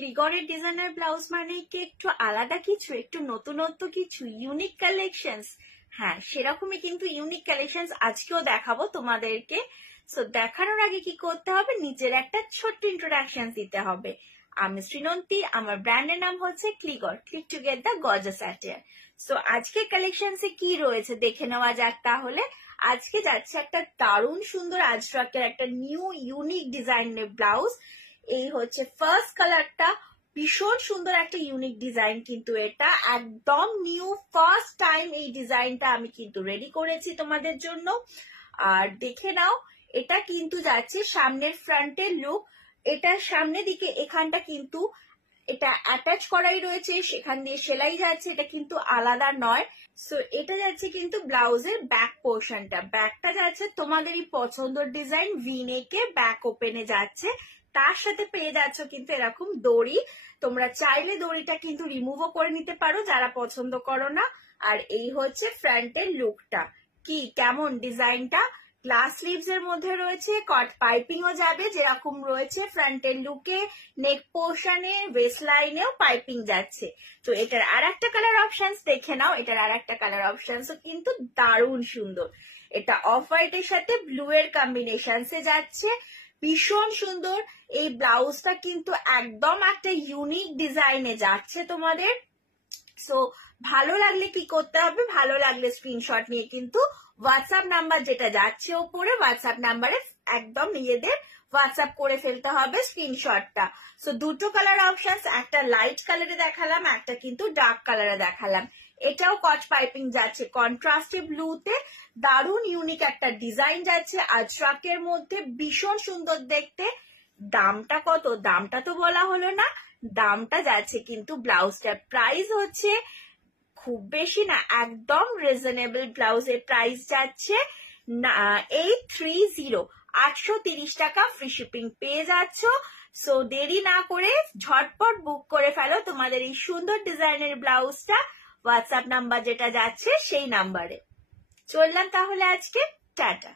ক্লিগরের designer blouse মানে কি একটু আলাদা কিছু, একটু নতুনত্ব কিছু, ইউনিক কালেকশনস? হ্যাঁ, সেরকমই কিন্তু ইউনিক কালেকশনস আজকেও দেখাবো তোমাদেরকে। সো দেখানোর আগে কি করতে হবে, নিজের একটা ছোট্ট ইন্ট্রোডাকশন দিতে হবে। আমি শ্রীনন্তী, আমার ব্র্যান্ডের নাম হচ্ছে ক্লিগর, click to get the gorgeous attire. So আজকে কালেকশনসে কি রয়েছে দেখে নেওয়া যাক তাহলে। আজকে যাচ্ছে একটা দারুণ সুন্দর আজরাকের একটা নিউ ইউনিক ডিজাইনের ব্লাউজ। এই হচ্ছে ফার্স্ট কালারটা, ভীষণ সুন্দর একটা ইউনিক ডিজাইন, কিন্তু এটা একদম নিউ, ফার্স্ট টাইম এই ডিজাইনটা আমি কিন্তু রেডি করেছি তোমাদের জন্য। আর দেখে নাও, এটা কিন্তু যাচ্ছে সামনের ফ্রন্টের লুক। এটা সামনের দিকে এখানটা কিন্তু এটা অ্যাটাচ করাই রয়েছে, সেখান দিয়ে সেলাই যাচ্ছে, এটা কিন্তু আলাদা নয়। সো এটা যাচ্ছে কিন্তু ব্লাউজের ব্যাক পোর্শনটা, ব্যাকটা যাচ্ছে তোমাদেরই পছন্দের ডিজাইন, ভি নেকে ব্যাক ওপেনে যাচ্ছে। তার সাথে পেয়ে যাচ্ছ কিন্তু এরকম দড়ি, তোমরা চাইলে দড়িটা কিন্তু রিমুভও করে নিতে পারো যারা পছন্দ করো না। আর এই হচ্ছে ফ্রন্টের লুকটা, কি কেমন ডিজাইনটা, গ্লাস স্লিভস এর মধ্যে রয়েছে, কট পাইপিং ও যাবে যেরকম রয়েছে ফ্রন্টের লুকে, নেক পোর্শনে, ওয়েস্ট লাইনেও পাইপিং যাচ্ছে। তো এটার আর একটা কালার অপশনস দেখে নাও, এটার আর একটা কালার অপশনসও কিন্তু দারুণ সুন্দর। এটা অফ হোয়াইটের সাথে ব্লু এর কম্বিনেশনসে যাচ্ছে, ভীষণ সুন্দর। এই ব্লাউজটা কিন্তু একদম একটা ইউনিক ডিজাইনে যাচ্ছে তোমাদের। সো ভালো লাগলে কি করতে হবে, ভালো লাগলে স্ক্রিনশট নিয়ে কিন্তু হোয়াটসঅ্যাপ নাম্বার যেটা যাচ্ছে ওপরে, হোয়াটসঅ্যাপ নাম্বারে একদম নিজেদের হোয়াটসঅ্যাপ করে ফেলতে হবে স্ক্রিনশটটা। সো দুটো কালার অপশনস, একটা লাইট কালারে দেখালাম, একটা কিন্তু ডার্ক কালারে দেখালাম। এটাও কট পাইপিং যাচ্ছে কন্ট্রাস্টে ব্লুতে, দারুণ ইউনিক একটা ডিজাইন যাচ্ছে আজরাকের মধ্যে, ভীষণ সুন্দর দেখতে। দামটা কত, দামটা তো বলা হলো না। দামটা যাচ্ছে কিন্তু ব্লাউজটার প্রাইস হচ্ছে খুব বেশি না, একদম রিজনেবল ব্লাউজের প্রাইস যাচ্ছে 830, 830 টাকা, ফ্রি শিপিং পেয়ে যাচ্ছ। সো দেরি না করে ঝটপট বুক করে ফেলো তোমাদের এই সুন্দর ডিজাইনের ব্লাউজটা, হোয়াটসঅ্যাপ নাম্বার যেটা যাচ্ছে সেই নাম্বারে। চললাম তাহলে আজকে, টাটা।